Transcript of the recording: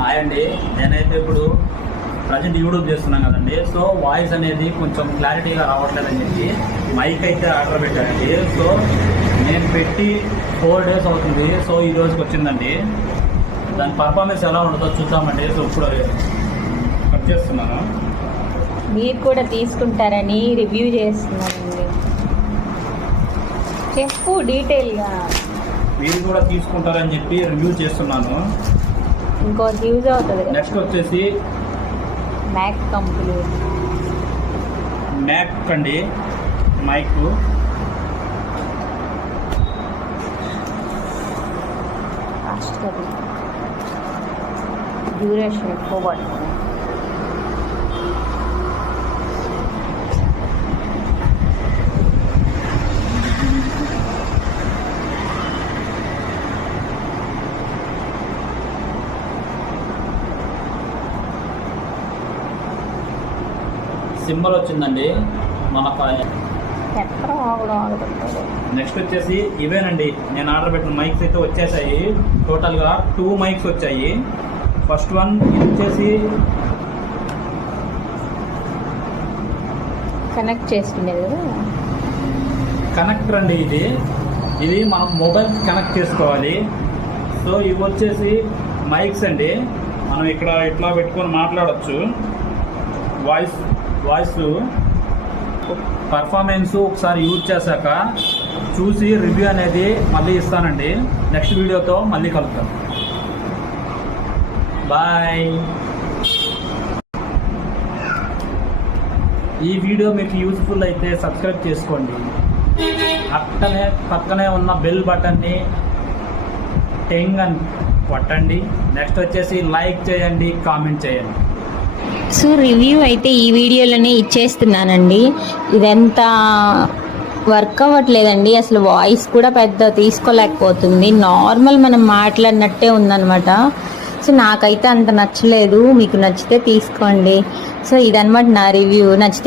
Hi అండి, నేనైతే ఇప్పుడు ప్రజెంట్ యూట్యూబ్ చేస్తున్నాం కదండి. సో వాయిస్ అనేది కొంచెం క్లారిటీగా రావట్లేదని చెప్పి మైక్ అయితే ఆర్డర్ పెట్టానండి. సో నేను పెట్టి 4 days అవుతుంది. సో ఈ రోజుకి వచ్చిందండి. దాని పర్ఫార్మెన్స్ ఎలా ఉంటుందో చూద్దామండి. సో ఇప్పుడు కట్ చేస్తున్నాను. మీరు కూడా తీసుకుంటారని రివ్యూ చేస్తున్నానండి. చెప్పు డీటెయిల్గా. మీరు కూడా తీసుకుంటారని చెప్పి రివ్యూ చేస్తున్నాను. ఇంకోటి యూజ్ అవుతుంది. నెక్స్ట్ వచ్చేసి మ్యాక్ కంపెనీ మ్యాక్ అండి మైక్. ఫాస్ట్గా డ్యూరేషన్ ఎక్కువ పడుతుంది. సింబల్ వచ్చిందండి మనకు. నెక్స్ట్ వచ్చేసి ఇవేనండి నేను ఆర్డర్ పెట్టిన మైక్స్ అయితే వచ్చేసాయి. టోటల్గా 2 మైక్స్ వచ్చాయి. ఫస్ట్ వన్ ఇది వచ్చేసి కనెక్ట్ చేసుకునేది కదా, కనెక్టర్ అండి. ఇది మనం మొబైల్ కనెక్ట్ చేసుకోవాలి. సో ఇవి వచ్చేసి మైక్స్ అండి. మనం ఇక్కడ ఇట్లా పెట్టుకొని మాట్లాడచ్చు. వాయిస్ పర్ఫార్మెన్స్ ఒకసారి యూజ్ చేశాక చూసి రివ్యూ అనేది మళ్ళీ ఇస్తానండి. నెక్స్ట్ వీడియోతో మళ్ళీ కలుద్దాం. బాయ్. ఈ వీడియో మీకు యూస్ఫుల్ అయితే సబ్స్క్రైబ్ చేసుకోండి. పక్కనే ఉన్న బెల్ బటన్ని టెంగ్ అని కొట్టండి. నెక్స్ట్ వచ్చేసి లైక్ చేయండి, కామెంట్ చేయండి. సో రివ్యూ అయితే ఈ వీడియోలోనే ఇచ్చేస్తున్నానండి. ఇదంతా వర్క్ అవ్వట్లేదండి. అసలు వాయిస్ కూడా పెద్ద తీసుకోలేకపోతుంది. నార్మల్ మనం మాట్లాడినట్టే ఉందన్నమాట. సో నాకైతే అంత నచ్చలేదు. మీకు నచ్చితే తీసుకోండి. సో ఇదన్నమాట నా రివ్యూ. నచ్చితే